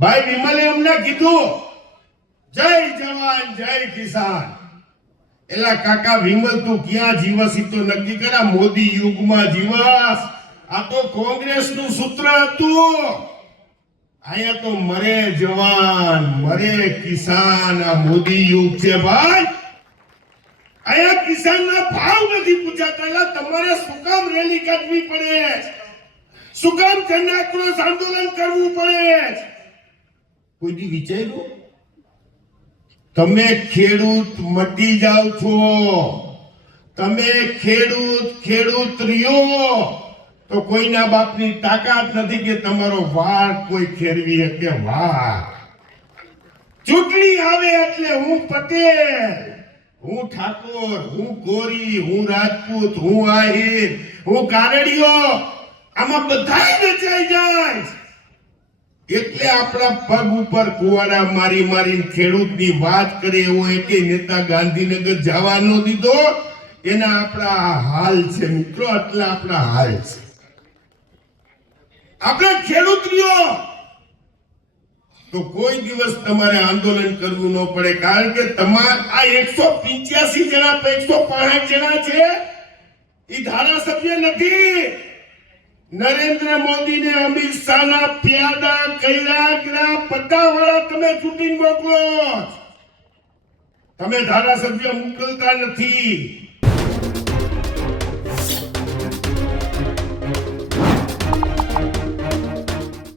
ભાઈ વિમલે અમને કીધું જય જવાન જય કિસાન. એલા કાકા વિમલ તું ક્યાં જીવસ ઈ તો નક્કી કરા. મોદી યુગમાં જીવસ? આ તો કોંગ્રેસનું સૂત્ર હતું. અહીંયા તો મરે જવાન મરે કિસાન. આ મોદી યુગ છે ભાઈ. અહીંયા કિસાનના ભાવ નથી પૂછાતા. તમારે શું કામ રેલી કાઢવી પડે? શું કામ જન આક્રોશ આંદોલન કરવું પડે? કોઈ દી વિચાર્યું? તમે ખેડૂત મટી જાવ છો. તમે ખેડૂત રહ્યો તો કોઈના બાપની તાકાત નથી કે તમારો વાળ કોઈ ખેરવી શકે. વાહ, ચૂંટણી આવે એટલે હું પટેલ, હું ઠાકોર, હું ગોરી, હું રાજપૂત, હું આહિર, હું કારડિયો, આમાં બધાય રચાઈ જાય. એટલે આપણા પગ ઉપર કુવાડા મારી મારીને ખેડૂતની વાત કરે એવો એકે નેતા ગાંધીનગર જવા ન દીધો. એના આપણા હાલ છે મિત્રો, આટલા આપણા હાલ છે. આપણે ખેડૂત રહ્યો તો કોઈ દિવસ તમારે આંદોલન કરવું ન પડે. કારણ કે તમારા આ 185 જણા 165 જણા છે એ ધારાસભ્ય નથી. નરેન્દ્ર મોદી ને અમિત શાહ ના પ્યાદા કૈલાગરા પટ્ટાવાળા તમે ચૂંટીને મોકલો. તમે ધારાસભ્ય મોકલતા નથી.